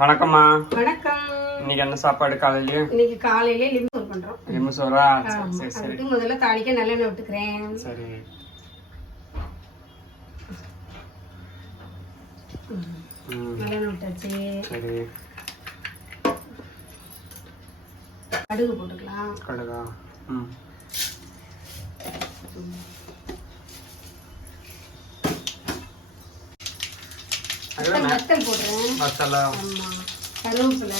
வணக்கம்மா. வணக்கம். இன்னைக்கு என்ன சாப்பாடு காலையில? இன்னைக்கு காலையில லிம்பு சோறு பண்றோம். லிம்பு சோறா? சரி சரி. அதுக்கு முதல்ல தாளிக்க நல்லெண்ணெய் விட்டுக்கிறேன். சரி. நல்லெண்ணெய் விட்டாச்சு. சரி. கடுகு போட்டுக்கலாம். கடுகா? வத்தல் போடுறேன். வத்தலா? ஆமா. கருவேப்பிலை.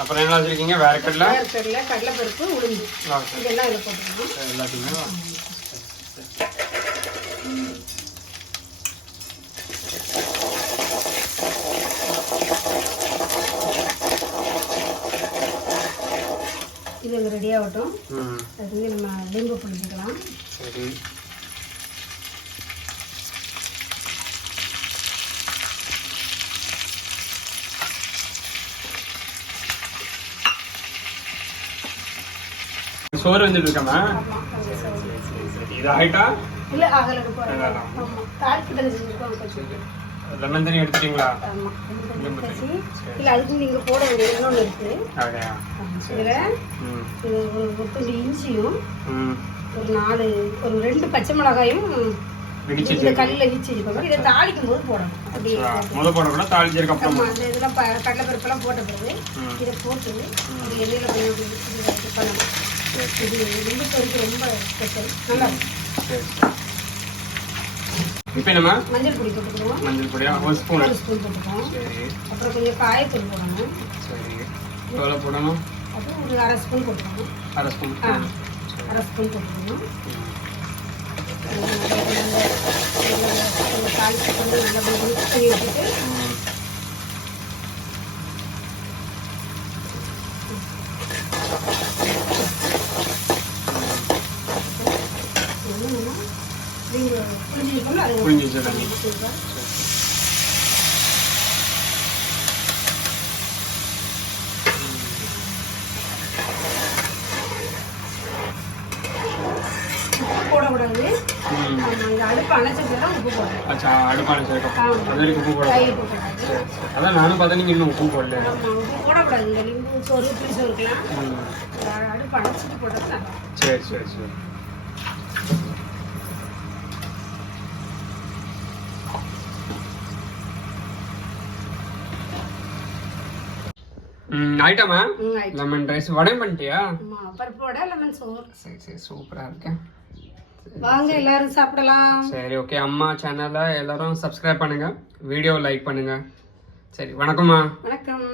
அப்புறம் என்ன வச்சிருக்கீங்க? வேர்க்கடலை, கடலைப்பருப்பு, உளுந்து இதெல்லாம் இதில் போட்டுக்கணும். எல்லாத்தையுமே இது ரெடி ஆகட்டும். அது வந்து நம்ம லிம்பு புளிஞ்சிக்கலாம். சரி. சோறு வந்துட்டு இருக்கமா? இது ஆயிட்டா? இல்ல ஆகல. ஆமா. தாளிப்பு செஞ்சிருக்கோம். லெமன் தண்ணி எடுத்துட்டீங்களா? ஆமா. இல்ல அதுக்கு நீங்க போட வேண்டிய இன்னொன்னு இருக்கு. அப்படியா? இதுல ஒரு துண்டு இஞ்சியும் ஒரு 2 பச்சை மிளகாயும் இந்த கல்லுல வீச்சு வச்சுக்கோங்க. இதை தாளிக்கும் போது போடணும். அப்படி முதல் போடக்கூடாது, தாளிச்சதுக்கு அப்புறம். அந்த இதெல்லாம் கடலைப்பருப்பெல்லாம் போட்ட பிறகு இதை போட்டு ஒரு எண்ணெயில கொஞ்சம் இது பண்ணணும். இது லிம்பு சோறுக்கு ரொம்ப ஸ்பெஷல். நல்லா இருக்கும். இப்போ என்னமா? மஞ்சள் பொடி போட்டுக்குவோம். மஞ்சள் பொடியா? ஒரு ஸ்பூன் போட்டுக்குவோம். சரி. அப்புறம் கொஞ்சம் காயத்தூள் போடணும். சரி. எவ்வளோ போடணும்? அது ஒரு அரை ஸ்பூன் போட்டுக்கணும். அரை ஸ்பூன்? அரை ஸ்பூன் போட்டுக்கணும். தாளிச்சு வந்து நல்லா மிக்ஸ் பண்ணி வச்சுட்டு புளிஞ்சு தண்ணி. போடக்கூடாது. அடுப்பு அணைச்சதுலாம் உப்பு போடணும். அச்சா, அடுப்பு அணைச்சதுக்கப்புறம் அது வரைக்கும் உப்பு போடக்கூடாது. அதான் நானும் பார்த்தா நீங்க இன்னும் உப்பு போடல. உப்பு போடக்கூடாது. இந்த லிம்பு சோறு புளி சோறுக்கலாம் அடுப்பு அணைச்சிட்டு போட்டது நல்லா. சரி சரி சரி. ஆயிட்டாமா? லெமன் ரைஸ் வடை பண்ணிட்டியா? பருப்பு வடை, லெமன் சோறு. சரி சரி, சூப்பரா இருக்கேன். வாங்க எல்லாரும் சாப்பிடலாம். சரி ஓகே. அம்மா சேனலை எல்லாரும் சப்ஸ்கிரைப் பண்ணுங்க, வீடியோ லைக் பண்ணுங்க. சரி, வணக்கம்மா. வணக்கம்.